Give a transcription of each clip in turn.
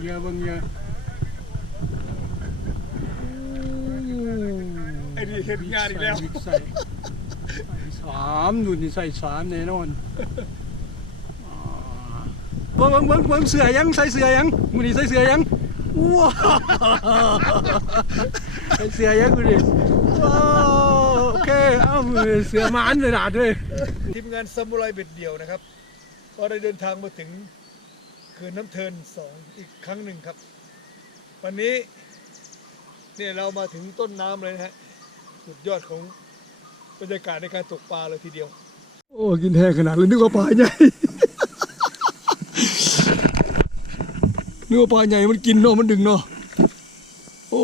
เหยอะเบิ่งเหยอะไอ้นี่เห็นงานอีกแล้วใส่ใส่สามดูนี่ใส่สามแน่นอนอ่าเบิ่งเบิ่งเบิ่งเบิ่งเสือยังใส่เสือยังมื้อนี้ใส่เสือยังว้าวใส่เสือยังกูดิว้าวโอเคเอ้ามือเสือหมานเลยนะด้วยทีมงานซามูไรเบ็ดเดี่ยวนะครับ ก็ได้เดินทางมาถึงเขื่อนน้ำเทินสองอีกครั้งหนึ่งครับ วันนี้เนี่ยเรามาถึงต้นน้ำเลยนะฮะสุดยอดของบรรยากาศในการตกปลาเลยทีเดียว โอ้กินแห้งขนาดเลยนึกว่าปลาใหญ่ นึกว่าปลาใหญ่มันกินเนาะมันดึงเนาะโอ้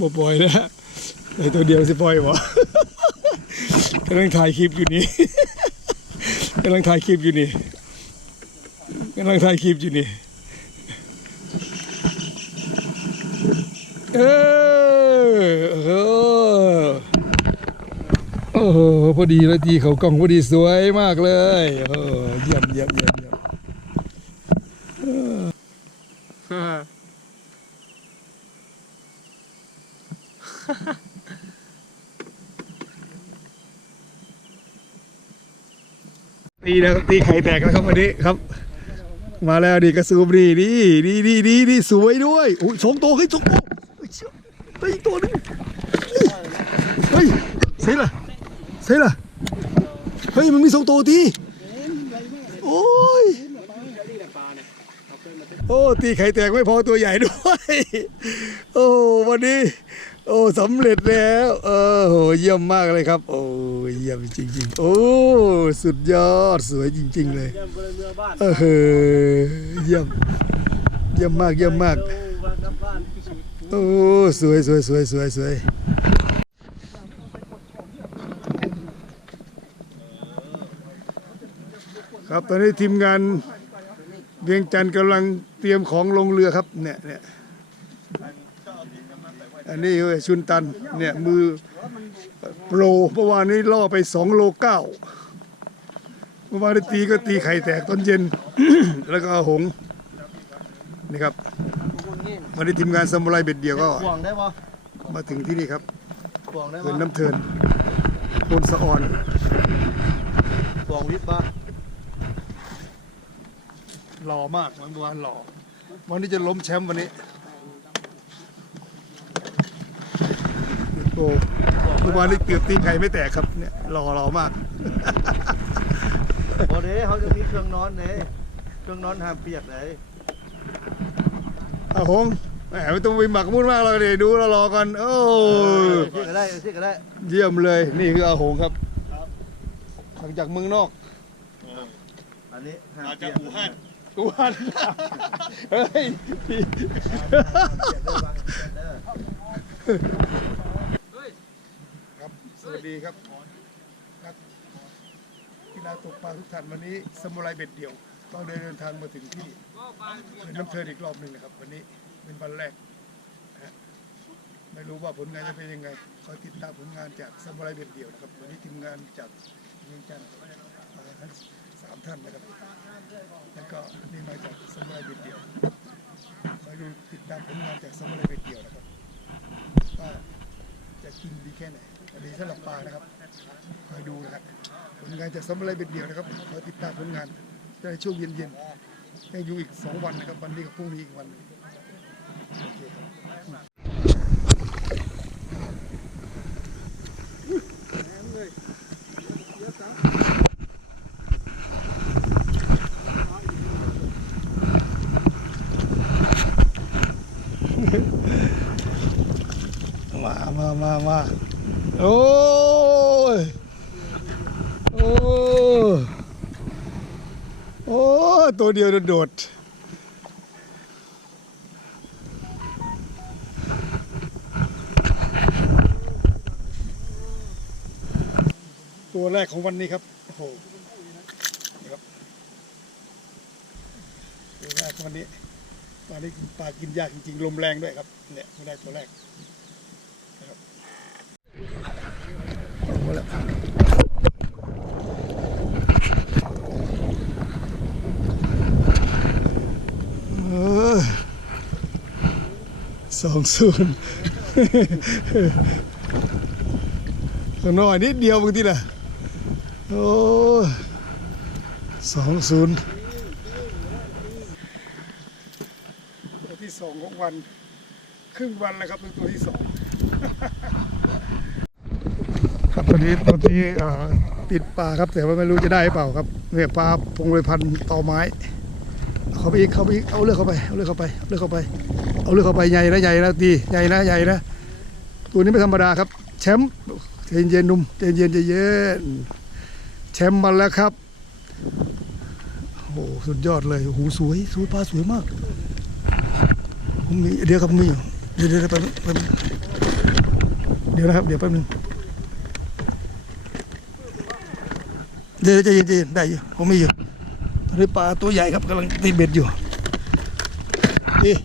บ่ปล่อยแล้วไอตัวเดียวสิปล่อยวะ กำลังถ่ายคลิปอยู่นี่กำลังถ่ายคลิปอยู่นี่กำลังถ่ายคลิปอยู่นี่เออเออโอ้โหพอดีแล้วทีเขากล้องพอดีสวยมากเลยเออเยี่ยมเยี่ยมเยี่ยมเยี่ยมเออ ตีนะครับตีไข่แตกแล้วครับวันนี้ครับ มาแล้วดีกระซูมดีดีดีดีดีดีสวยด้วยอุ้ยสองตัวเฮ้ยสองตัวเฮ้ยเชี่ยเฮ้ยอีกตัวนึงเฮ้ยเสร็จละเสร็จละเฮ้ยมันมีสองตัวทีโอ้ยโอ้ตีไข่แตกไม่พอตัวใหญ่ด้วย โอ้วันนี้ อ้สำเร็จแล้ว เออโหเยี่ยมมากเลยครับ โอ้เยี่ยมจริง ๆ โอ้สุดยอดสวยจริง ๆ เลยเออเยี่ยมเยี่ยมมากเยี่ยมมาก โอ้สวยสวยสวยสวยสวยครับตอนนี้ทีมงานเวียงจันทร์กำลังเตรียมของลงเรือครับเนี่ยเนี่ย อันนี้เว้ยชุนตันเนี่ยมือโปรเมื่อวานนี้ล่อไปสองโลเก้าเมื่อวานได้ตีก็ตีไข่แตกตอนเย็น แล้วก็เอาหงส์นี่ครับวันนี้ทีมงานซามูไรเบ็ดเดียวก็ห่วงได้ปะมาถึงที่นี่ครับห่วงได้เขื่อนปะน้ำเทินโพนสะออนห่วงวิทย์ปะหล่อมากเมื่อวานหล่อวันนี้จะล้มแชมป์วันนี้ โอ้เมื่อวานนี้เกือบตีไข่ไม่แตกครับเนี่ยหล่อหล่อมากโอเด้เขาจะมีเครื่องนอนเนี่ยเครื่องนอนห้ามเปียกเลยเอาหงส์แหมไม่ต้องไปหมักมุ่นมากเราเดี๋ยวดูเรารอกันโอ้เชื่อก็ได้เชื่อก็ได้ เยี่ยมเลยนี่คืออาหงครับหลังจากเมืองนอกอันนี้ห้ามมาเปีจากยกอู่ฮั่นกูฮันเฮ้ย สวัสดีครับนักกีฬาตกปลาทุกท่านวันนี้สมุไรเบ็ดเดี่ยวก็ได้เดินทางมาถึงที่เขื่อนน้ำเทินอีกรอบหนึ่งนะครับ วันนี้เป็นวันแรกไม่รู้ว่าผลงานจะเป็นยังไงคอยติดตามผลงานจากสมุไรเบ็ดเดี่ยวนะครับ วันนี้ทีมงานจากเมืองจันทร์ทั้งสามท่านนะครับ แล้วก็นี่มาจากสมุไรเบ็ดเดี่ยวคอยดูติดตามผลงานจากสมุไรเบ็ดเดี่ยวนะครับว่า จะกินดีแค่ไหนอันนี้สำหรับปลานะครับคอยดูนะครับผลงานจากสมุไรเป็นเดี่ยวนะครับคอยติดตามผลงานในช่วงเย็นๆยังอยู่อีกสองวันนะครับวันนี้กับพรุ่งนี้อีกวันหนึ่งโอเคครับ มามามาโอ้ยโอ้ยโอ้ยตัวเดียวโดดตัวแรกของวันนี้ครับโอ้โหนี่ครับตัวแรกของวันนี้ตอนนี้ปลากินยากจริงๆลมแรงด้วยครับเนี่ยไม่ได้ตัวแรก แล้วสองศูนย์น้อยนิดเดียวบางทีนะโอ้สองศูนย์ตัวที่สองของวัน ครึ่งวันแล้วครับเป็นตัวที่สอง ครับตัวนี้ตัวที่เอ่อติดปลาครับ แต่ว่าไม่รู้จะได้หรือเปล่าครับเนี่ยปลาพงเลยพันต่อไม้เข้าไปอีกเข้าไปอีกเอาเลือกเข้าไปเอาเลือกเข้าไปเอาเลือกเข้าไป เอาเลือกเข้าไปใหญ่นะใหญ่นะดีใหญ่นะใหญ่นะตัวนี้ไม่ธรรมดาครับ แชมป์ใจเย็นนุ่มใจเย็นใจเย็นแชมป์มาแล้วครับโอ้โหสุดยอดเลยโอ้โหสวยสวยปลาสวยมากผมมีเดี๋ยวครับผมมีอยู่เดี๋ยวเดี๋ยวเดี๋ยวแป๊บนึงแป๊บนึงเดี๋ยวนะครับเดี๋ยวแป๊บนึง เดี๋ยวจเย็นย็นได้อยู่ผมมีอยู่ตอนนี้ปลาตัวใหญ่ครับกำลังตีเบ็ดอยู่นี่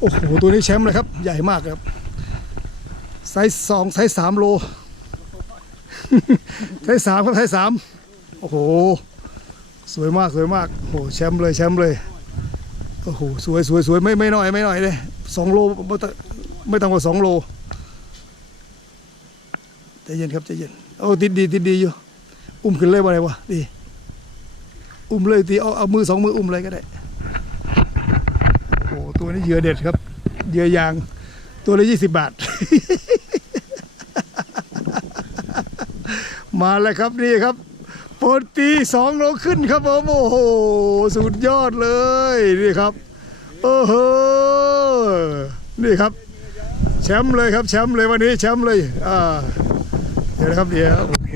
โอ้โห ตัวนี้แชมป์เลยครับ ใหญ่มากครับ ไซส์สองไซส์สามโล ไซส์สามครับ ไซส์สามโอ้โห สวยมาก สวยมาก โอ้โห แชมป์เลย แชมป์เลย โอ้โห สวยสวยสวยไม่ไม่น้อย ไม่น้อยเลยสองโล ไม่ต่ำไม่ต่ำกว่าสองโล เย็นครับใจเย็นเอาติดดีติดดีอยู่อุ้มขึ้นเลยว่าอะไรวะดีอุ้มเลยตีเอาเอามือสองมืออุ้มเลยก็ได้โอ้โหตัวนี้เหยื่อเด็ดครับเหยื่อยางตัวละยี่สิบบาท มาแล้วครับนี่ครับโปรตีสองโลขึ้นครับผมโอ้โหสุดยอดเลยนี่ครับโอ้โหนี่ครับ แชมป์เลยครับแชมป์เลยวันนี้แชมป์เลยอ่า ดี๋ยวนะครับเดี๋ยวโอเค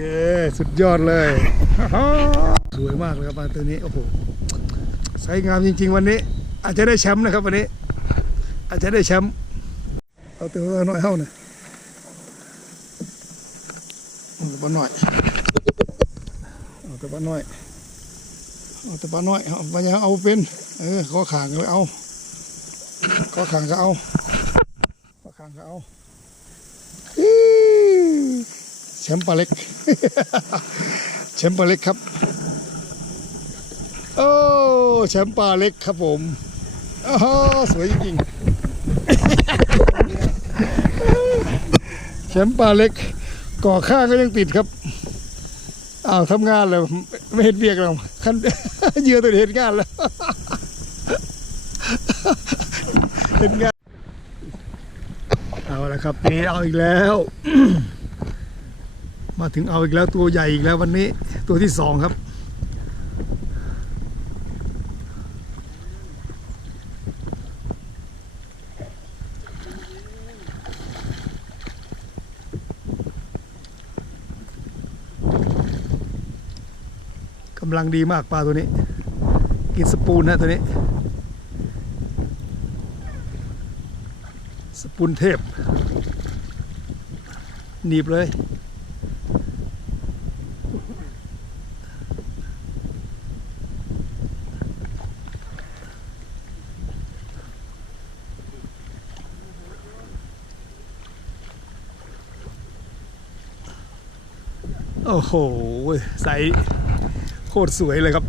สุดยอดเลย สวยมากเลยครับปลาตัวนี้โอ้โหใสงามจริง ๆ วันนี้ อาจจะได้แชมป์นะครับวันนี้ อาจจะได้แชมป์เอาตัวน้อยเข้าหน่อยเอาตัวน้อยเอาตัวน้อยเอาตัวน้อยเอาปัญญาเอาเป็นเออข้อขางเลยเอาข้อขางก็เอาขอขางก็เอา แชมป์ปลาเล็ก แชมป์ปลาเล็กครับ โอ้แชมป์ปลาเล็กครับผมโอ้สวยจริงแชมป์ปลาเล็ก ก่อข้างก็ยังติดครับอ้าวทำงานแล้วไม่เห็นเบียกเราคันเยื่อตัวเห็นงานแล้วเห็นงานเอาละครับนี่เอาอีกแล้ว มาถึงเอาอีกแล้วตัวใหญ่อีกแล้ววันนี้ตัวที่สองครับ กำลังดีมากปลาตัวนี้ กินสปูนนะตัวนี้ สปูนเทพหนีบเลย อ้โหใสโคตรสวยเลยครับ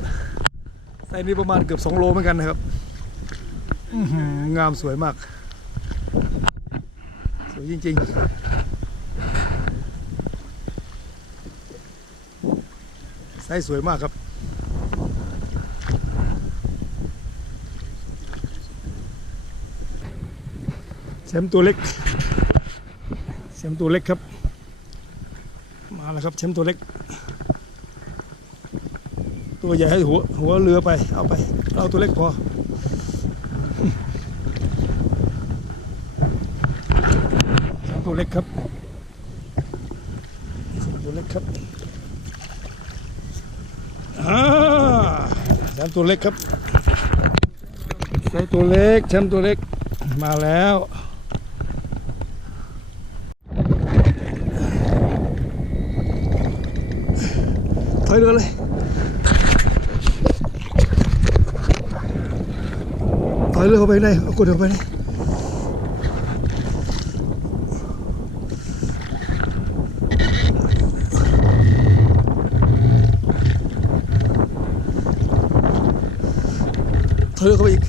ไซส์นี้ประมาณเกือบ 2 โลเหมือนกันนะครับงามสวยมาก สวยจริง ๆ ไซส์สวยมากครับแชมป์ตัวเล็กแชมป์ตัวเล็กครับ แล้วครับแชมป์ตัวเล็ก ตัวใหญ่ให้หัวหัวเรือไป เอาไป เอาตัวเล็กพอแชมป์ตัวเล็กครับตัวเล็กครับอ่าแชมป์ตัวเล็กครับแชมป์ตัวเล็กแชมป์ตัวเล็กมาแล้ว อยเรือเลยถอยเรือเข้าไปในเอากดเข้าไปในถอย อยเข้าไปอีก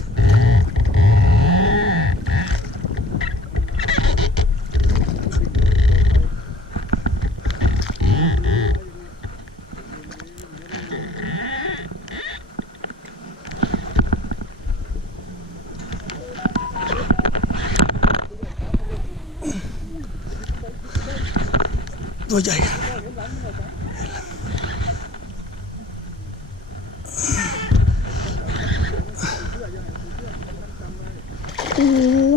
ตัวใหญ่โอ้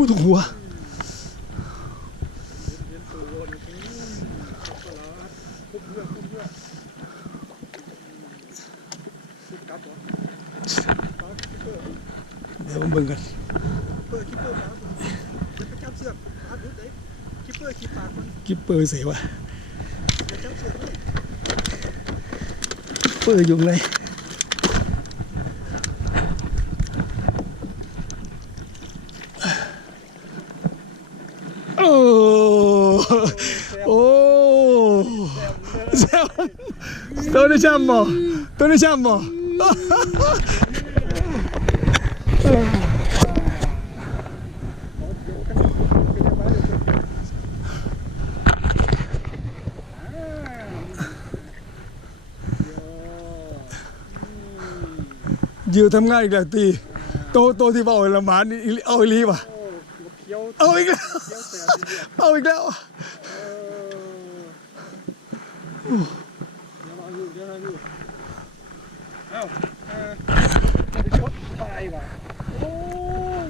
ยถูกหัวเดี๋ยวมาเบิ่งกันเปิดคิปเปอร์มาจะไปจับเสือกอาดุได้คิปเปอร์คิปปากมันกิปเปอร์เสียวะ ปื้อยุงเลยโอ้โอ้าตัวนี้ช่างบ่ตัวนี้ช่างบ่ ยิวทำงานอีกแล้วตีโตโตที่ว่าเอาละหมานี่อีเอาอีหลีป่ะเคี้ยวเอาอีกแล้วเคี้ยวแสบทีเดียวเอาอีกแล้วเออเดี๋ยวมาอยู่เดี๋ยวมาอยู่เอ้าเออจะไปชดตายว่ะโอ้ย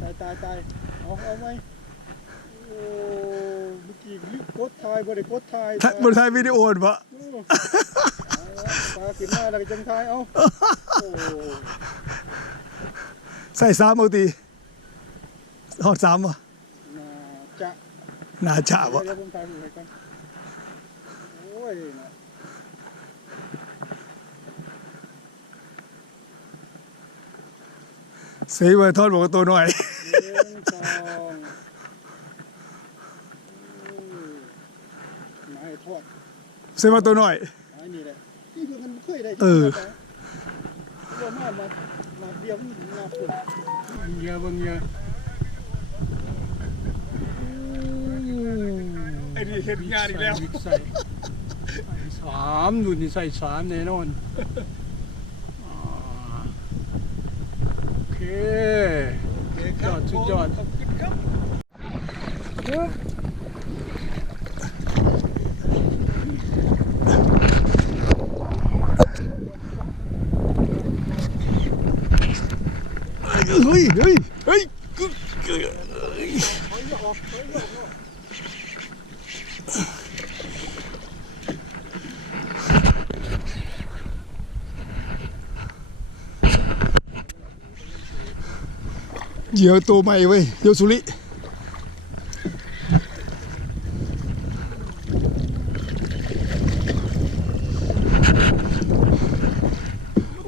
ตายตายตายเอาเอาไหมโอ้เมื่อกี้ลึกกดทายบ่ได้กดทายบนไทยวิดีโอเห็นปะ โอ้เอาละ ปลากินหน้าแล้วก็จังทายเอาโอ้ใส่สามเอาตีหอดสามวะน่าจะหนาฉาเดี๋ยววะเดี๋ยวผมทายมือให้ก่อนโอ้ยนะเสียไว้ทอดบอกว่าตัวหน่อย หนึ่งสองไม้ทอด เสียมาตัวหน่อย เออเยวมามามาเดียวมันาปุ่นเยอะบังเยอะไอ้นี่เห็นงานอีกแล้วใส่สามดูนี่ใส่สามแน่นอนโอเคยอดสุดยอดขอบคุณครับ เฮ้ยเฮ้ยเฮ้ย เหยื่อตัวใหม่เว้ยโยสุริ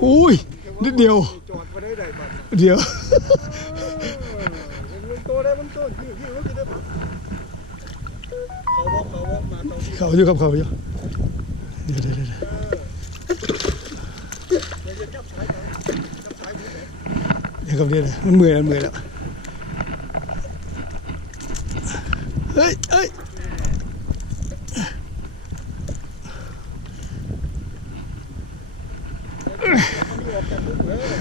อุ้ยนิดเดียว จอดมาได้ได้บัดเดี๋ยวมันโตได้มันโตที่ที่ว่าจะได้บัดเขาอกเขาบอกมาตรงที่เขาอยู่ครับเขาอยู่เดี๋ยวเดี๋ยวเดี๋ยวเดี๋ยวจะจับสายกันจับสายมือไหนเดี๋ยวครับเดี๋ยวนะมันเมื่อยแล้วเมื่อยแล้วเฮ้ยเฮ้ย เขามีออกแต่ปุ๊บเออ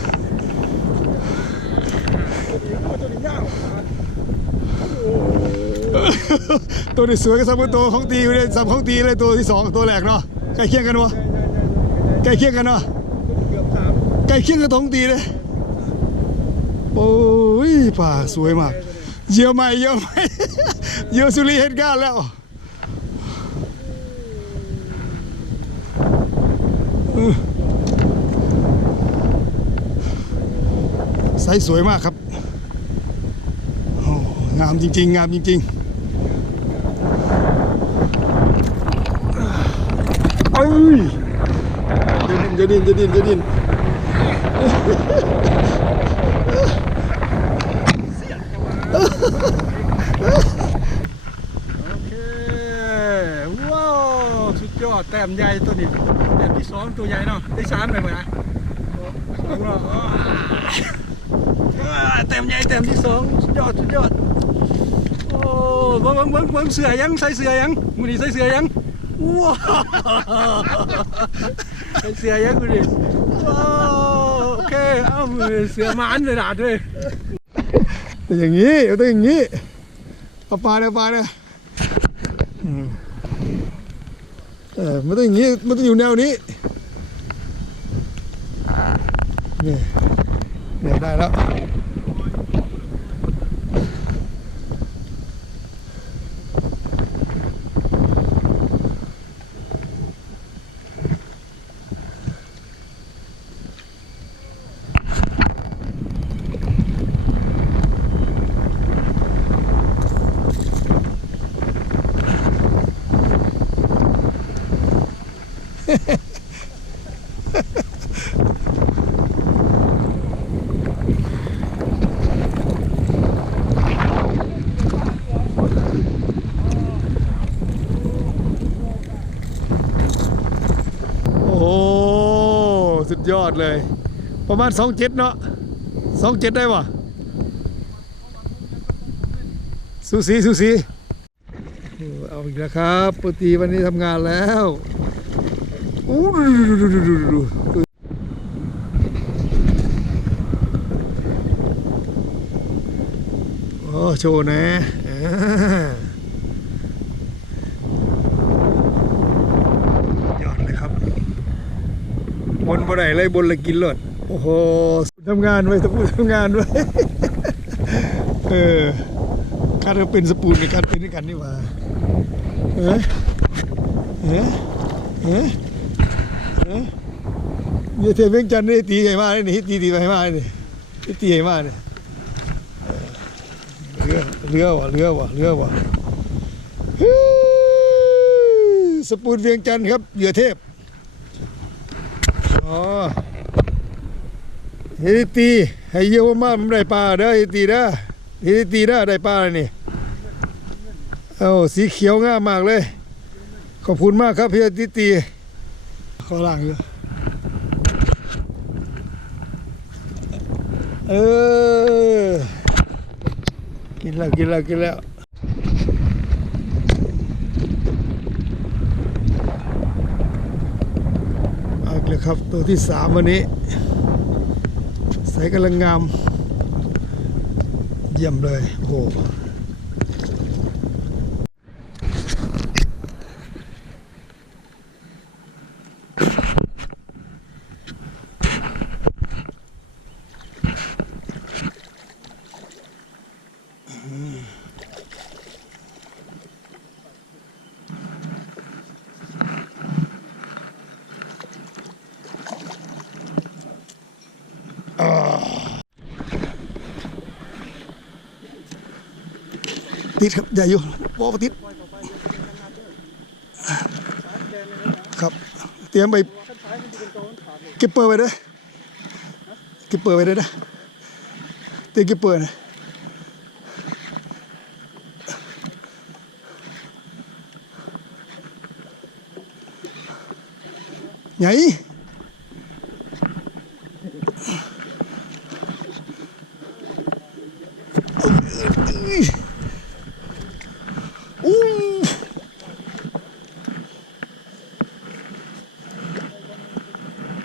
ตัวนี้ตัวนี้ยาว ตัวนี้สวยกับซัมตัวของตีอยู่เลยซัมของตีเลยตัวที่สองตัวแรกเนาะใกล้เคียงกันวะใกล้เคียงกันเนาะใกล้เคียงกับของตีเลยโอ้ยป่าสวยมากเยี่ยมใหมเยี่ยมใหมเยี่ยมสุริเห็นงาแล้วไซส์สวยมากครับงามจริงๆ งามจริง ๆ เอ้ ยจะดินจะดินจะดินจะดินโอเค ว้าว สุดยอด แต้มใหญ่ตัวนี้แต้มที่สองตัวใหญ่เนาะได้สามเลยไหมนะสเต็มใหญ่เต็มที่สองสุดยอด สุดยอด โอ้เบิ้งเบิ้งเบิ้งเบิ้งเสือยัง ใส่เสือยังมือนี้ใส่เสือยัง ว้าวเสือยังมือนี้ว้าวโอเคเอ้ามือเสือหมานเลยนะด้วยเป็นอย่างนี้เอาต้องอย่างนี้เอาปลาเลยปลาเลยอืมเออมันต้องอย่างนี้มันต้องอยู่แนวนี้นี่เนี่ยได้แล้ว โอ้โหสุ ดยอดเลย ประมาณสองเจ็ดเนาะสองเจ็ดได้ปะสูสีสูสีเอาอีกแล้วครับปกติวันนี้ทำงานแล้วอู้ดูดูดูดูดูดูโอ้โชว์นะอ่ายอดเลยครับ บนบ่ได้เลยบนเลยกินเลยโอ้โหทำงานไว้สปูนทำงานไว้เออการเป็นสปูนในการเป็นด้วยกันนี่ว่าเอ๊ะเอ๊ะเอ๊ะเอ๊ะเนี่ยเทเวงจันทร์นี่ตีใหญ่มากเลยนี่ตีตีไปให้มากเลยนี่ตีใหญ่มากเลยเรือเรือว่ะเรือว่ะเรือว่ะสปูนเวียงจันทร์ครับเหยื่อเทพ อ๋อเฮดิตีให้เยอะมากมันได้ปลาเด้อเฮดิตีเด้อเฮดิตีเด้อได้ปลาแล้วนี่เอ้าสีเขียวงามมากเลย ขอบคุณมากครับเฮดิตีขอล่างอยู่เออกินแล้วกินแล้วกินแล้ว ครับ ตัวที่สามวันนี้ ใส่กำลังงาม เยี่ยมเลยโอ้โห ติดครับใหญ่อยู่โอ้ติดครับ เตรียมไปเก็บเปิดไว้ด้วยเก็บเปิดไว้ด้วยนะเตรียมเก็บเปิดนะใหญ่อู้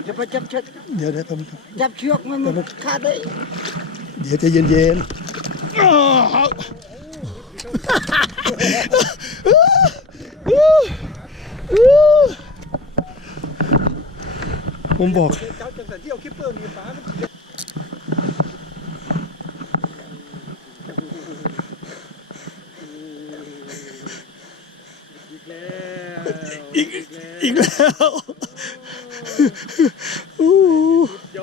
จะไปจับเชือก เดี๋ยวเดี๋ยวแป๊บนึงครับจับเชือกมันมันขาดได้ เดี๋ยวใจะเย็นๆอ้าวผมบอกเจ้าจังแต่ที่เอาคิปเปอร์มีฟ้าอีกอีกแล้วอู้ โย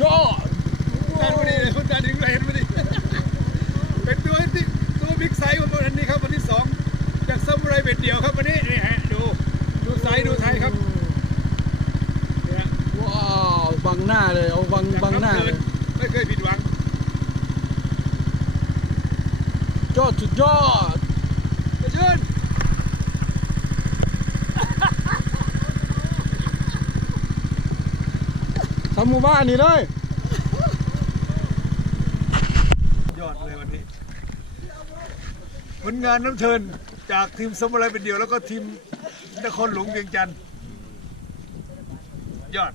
ชอบการวันนี้เลยคนการถึงเห็นวันนี้เป็นตัวที่ตัวบิ๊กไซส์ของวันนี้ครับวันที่สองจากซามูไรเบ็ดเดียวครับวันนี้นี่ฮะดูดูไซส์ดูไทยครับเนี่ย ว้าวบังหน้าเลยเอาบังบังหน้าเลย ไม่เคยผิดหวัง ยอดสุดยอดขึ้นสามหมู่บ้านนี่เลยยอดเลยวันนี้ผลงานน้ำเทินจากทีมสมุไรเป็นเดียวแล้วก็ทีมนครหลวงเวียงจันทร์ยอด